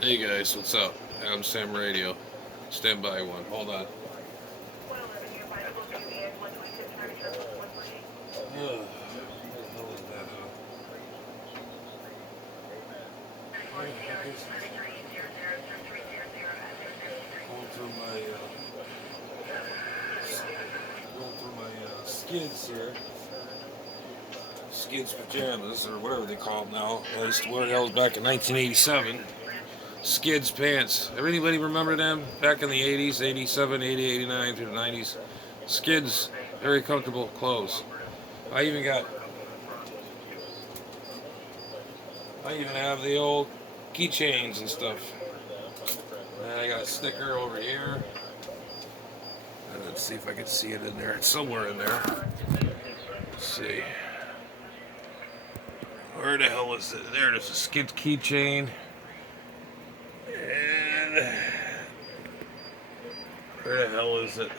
Hey guys, what's up? I'm Hamradio. Stand by one. Hold on. Ugh, what the hell is that? Going through my skids here. Skids pajamas or whatever they call them now. I used to wear those back in 1987. Skids pants. Anybody remember them back in the 80s, 87, 80, 89 through the 90s? Skids, very comfortable clothes. I even got I even have the old keychains and stuff. And I got a sticker over here. Let's see if I can see it in there. It's somewhere in there. Let's see. Where the hell is it? There it is, a skid keychain. And where the hell is it?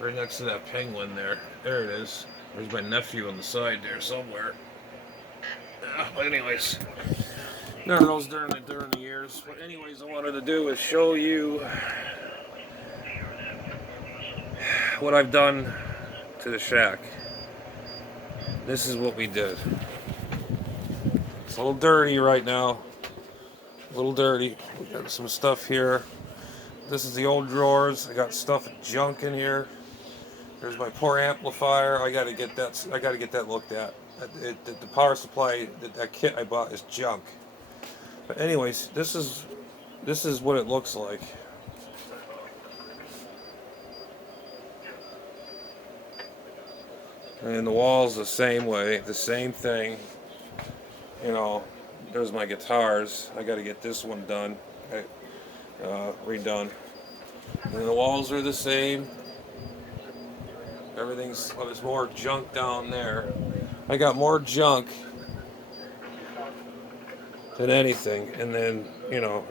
Right next to that penguin there. There it is. There's my nephew on the side there somewhere. But anyways, none of those during the years. But anyways, I wanted to do is show you what I've done to the shack. This is what we did. It's a little dirty right now. A little dirty. We got some stuff here. This is the old drawers. I got stuff junk in here. There's my poor amplifier. I got to get that looked at. The power supply, that kit I bought is junk. But anyways, this is what it looks like. And the walls the same way, the same thing. You know, there's my guitars. I got to get this one done, redone. And the walls are the same. There's more junk down there. I got more junk than anything. And then, you know,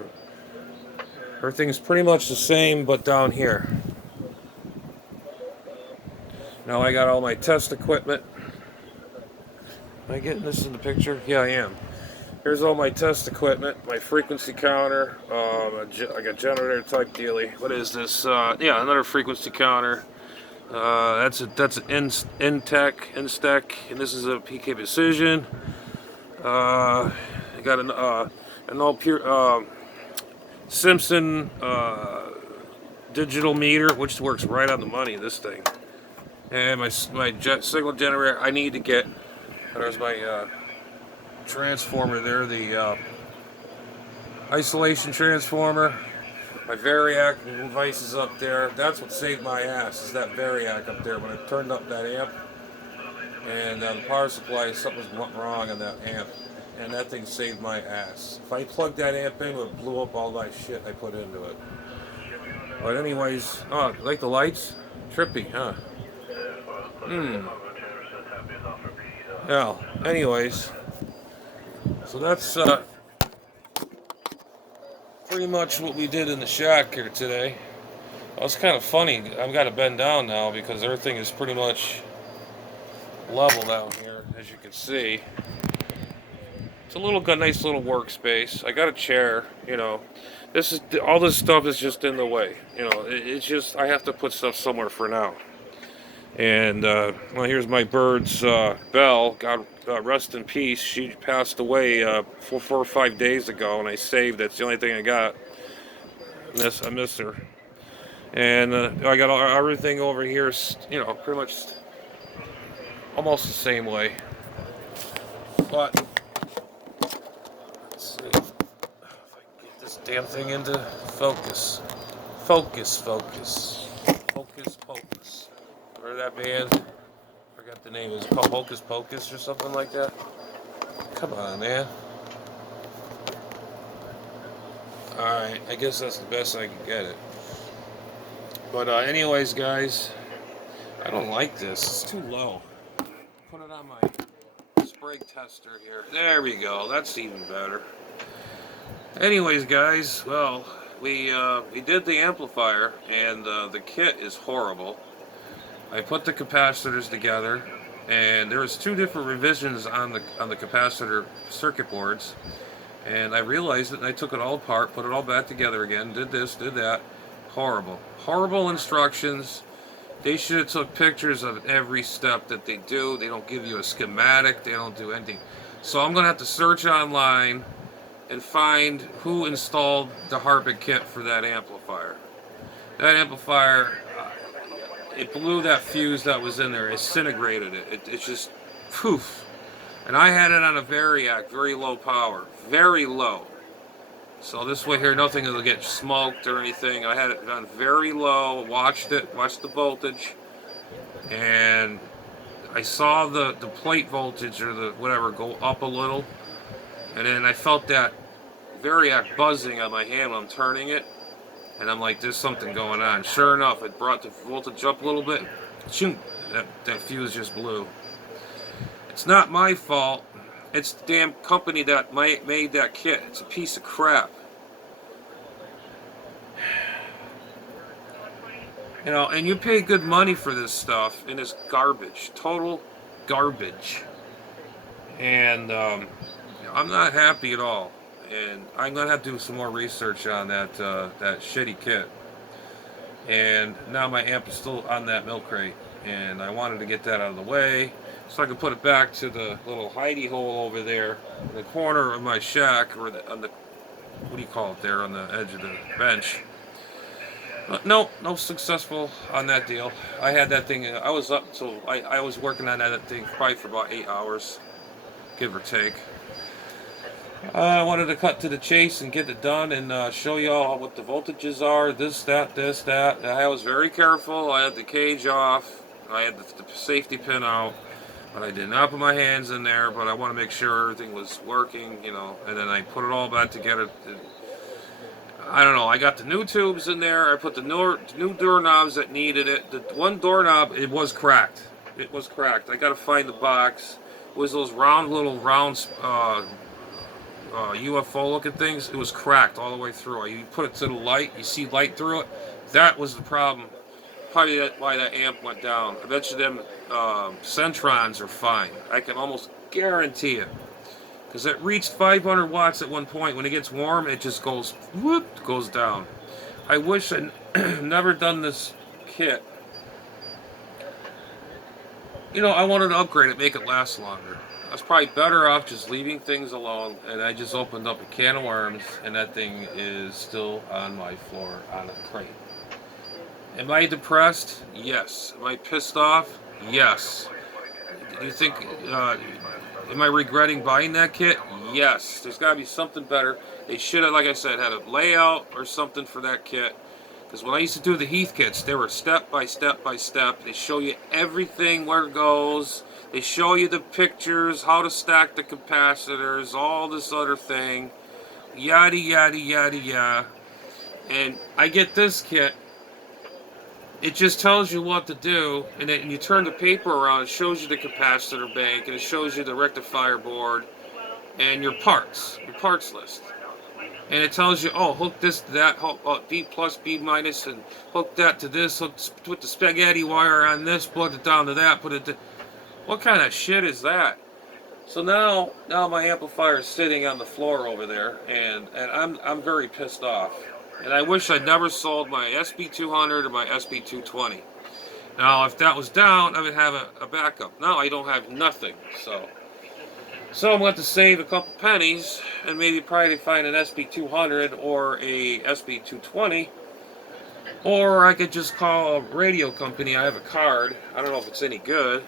everything's pretty much the same, but down here. Now I got all my test equipment. Am I getting this in the picture? Yeah, I am. Here's all my test equipment, my frequency counter. I got generator type dealy. What is this? Yeah, another frequency counter. That's an Instec, and this is a PK Precision. I got an all pure Simpson digital meter, which works right on the money. This thing, and my signal generator. I need to get. There's my transformer there, the isolation transformer. My variac device is up there. That's what saved my ass, is that variac up there. When I turned up that amp and the power supply, something was wrong on that amp, and that thing saved my ass. If I plugged that amp in, it would have blew up all my shit I put into it. But anyways, oh, like the lights? Trippy, huh? Well, anyways, so that's pretty much what we did in the shack here today. Well, it's kind of funny. I've got to bend down now because everything is pretty much level down here, as you can see. It's a nice little workspace. I got a chair. You know, all this stuff is just in the way. You know, it's just I have to put stuff somewhere for now. And well, here's my bird's Belle. God rest in peace. She passed away 4 or 5 days ago, and I saved. That's the only thing I got. I miss her. And I got everything over here, you know, pretty much almost the same way. But let's see if I can get this damn thing into focus. Focus. Focus. Remember that band? I forgot the name. It was called Hocus Pocus or something like that. Come on, man. Alright, I guess that's the best I can get it. But anyways, guys, I don't like this. It's too low. Put it on my spray tester here. There we go. That's even better. Anyways, guys, well, we did the amplifier, and the kit is horrible. I put the capacitors together, and there was 2 different revisions on the capacitor circuit boards. And I realized it, and I took it all apart, put it all back together again, did this, did that. Horrible. Horrible instructions. They should have took pictures of every step that they do. They don't give you a schematic. They don't do anything. So I'm going to have to search online and find who installed the Harpic kit for that amplifier. That amplifier, it blew that fuse that was in there, disintegrated it. It's just poof. And I had it on a Variac, very low power, very low. So this way here, nothing will get smoked or anything. I had it on very low, watched the voltage, and I saw the plate voltage or the whatever go up a little, and then I felt that Variac buzzing on my hand when I'm turning it, and I'm like, there's something going on. Sure enough, it brought the voltage up a little bit. Shoom, that fuse just blew. It's not my fault. It's the damn company that made that kit. It's a piece of crap. You know, and you pay good money for this stuff, and it's garbage. Total garbage. And I'm not happy at all. And I'm going to have to do some more research on that shitty kit. And now my amp is still on that milk crate. And I wanted to get that out of the way, so I can put it back to the little hidey hole over there in the corner of my shack, or on the, what do you call it there, on the edge of the bench. But no successful on that deal. I had that thing, I was up till, I was working on that thing probably for about 8 hours, give or take. I wanted to cut to the chase and get it done and show you all what the voltages are, this, that. I was very careful. I had the cage off. I had the safety pin out, but I did not put my hands in there, but I want to make sure everything was working, you know, and then I put it all back together. I don't know, I got the new tubes in there, I put the new doorknobs that needed it. The one doorknob, it was cracked. It was cracked. I got to find the box. It was those little round UFO looking things. It was cracked all the way through. You put it to the light, you see light through it. That was the problem. Probably why that amp went down. I bet you them Centrons are fine. I can almost guarantee it. Because it reached 500 watts at one point. When it gets warm, it just goes, whoop, goes down. I wish I'd never done this kit. You know, I wanted to upgrade it, make it last longer. I was probably better off just leaving things alone, and I just opened up a can of worms, and that thing is still on my floor on a crate. Am I depressed? Yes. Am I pissed off? Yes. Do you think, am I regretting buying that kit? Yes. There's got to be something better. They should have, like I said, had a layout or something for that kit. Because when I used to do the Heath kits, they were step by step by step. They show you everything, where it goes. They show you the pictures, how to stack the capacitors, all this other thing. Yada, yada, yada, yada. And I get this kit. It just tells you what to do, and then you turn the paper around, it shows you the capacitor bank, and it shows you the rectifier board, and your parts list. And it tells you, oh, hook this to that, hook, B plus, B minus, and hook that to this, put the spaghetti wire on this, plug it down to that, put it to... What kind of shit is that? So now my amplifier is sitting on the floor over there, and I'm very pissed off. And I wish I'd never sold my SB200 or my SB220. Now, if that was down, I would have a backup. Now I don't have nothing, so I'm going to save a couple pennies and maybe probably find an SB200 or a SB220. Or I could just call a radio company. I have a card. I don't know if it's any good.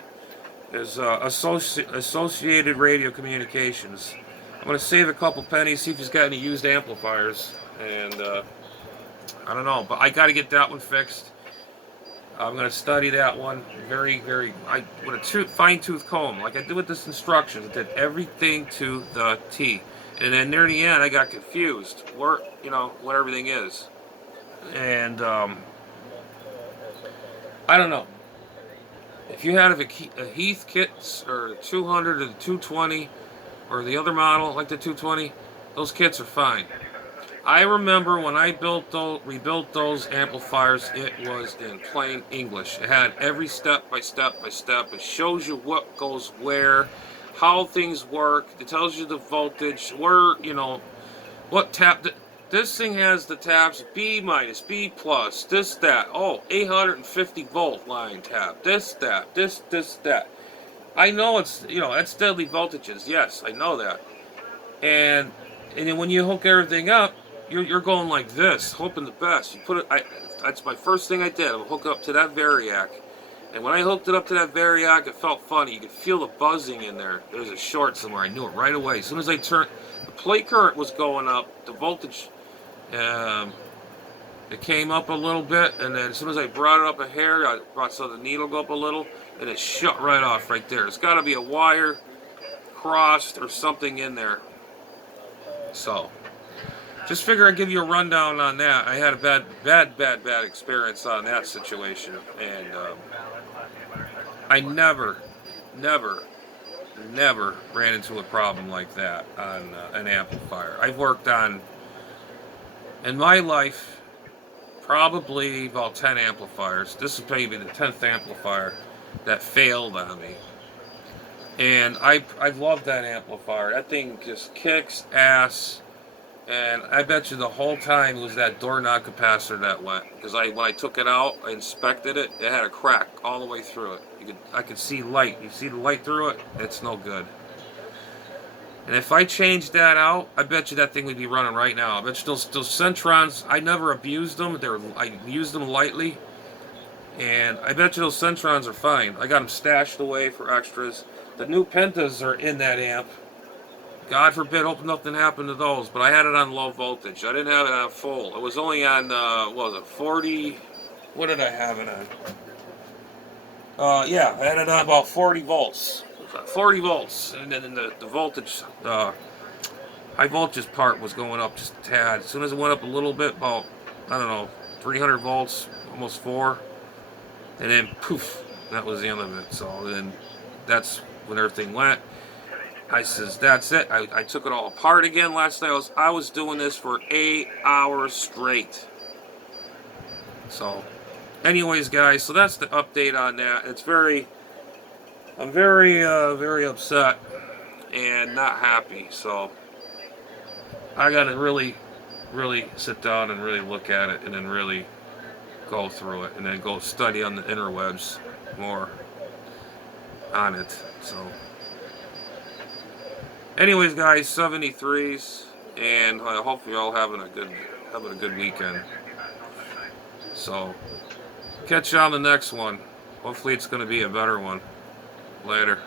There's Associated Radio Communications. I'm going to save a couple pennies, see if he's got any used amplifiers. And I don't know, but I got to get that one fixed. I'm going to study that one very, with a fine-tooth comb, like I did with this instructions. I did everything to the T. And then near the end, I got confused where, what everything is. And I don't know. If you have a Heath kits or the 200 or the 220 or the other model like the 220, those kits are fine. I remember when I rebuilt those amplifiers, it was in plain English. It had every step by step by step. It shows you what goes where, how things work. It tells you the voltage, where, What tap? This thing has the taps B minus, B plus, this, that. Oh, 850 volt line tap. This, that, this, that. I know it's, that's deadly voltages. Yes, I know that. And then when you hook everything up, you're going like this, hoping the best. You put it. That's my first thing I did. I'm hook it up to that variac. And when I hooked it up to that variac, it felt funny. You could feel the buzzing in there. There was a short somewhere. I knew it right away. As soon as I turned, the plate current was going up. The voltage, it came up a little bit. And then as soon as I brought it up a hair, I saw the needle go up a little. And it shut right off right there. There's got to be a wire crossed or something in there. So, just figure I'd give you a rundown on that. I had a bad experience on that situation. And I never ran into a problem like that on an amplifier. I've worked on, in my life, probably about 10 amplifiers. This is maybe the 10th amplifier that failed on me. And I love that amplifier. That thing just kicks ass. And I bet you the whole time it was that door knob capacitor that went. Because when I took it out, I inspected it. It had a crack all the way through it. I could see light. You see the light through it? It's no good. And if I changed that out, I bet you that thing would be running right now. I bet you those Centrons, I never abused them. I used them lightly. And I bet you those Centrons are fine. I got them stashed away for extras. The new Pentas are in that amp. God forbid, hope nothing happened to those. But I had it on low voltage. I didn't have it on full. It was only on, 40... What did I have it on? Yeah, I had it on about 40 volts. 40 volts. And then the voltage, high voltage part was going up just a tad. As soon as it went up a little bit, about, 300 volts, almost 4. And then, poof, that was the end of it. So then that's when everything went. I says, that's it. I took it all apart again last night. I was doing this for 8 hours straight. So, anyways, guys, so that's the update on that. I'm very upset and not happy. So, I got to really sit down and really look at it and then really go through it and then go study on the interwebs more on it. So, anyways, guys, 73s, and hopefully y'all having a good weekend. So, catch you on the next one. Hopefully it's going to be a better one. Later.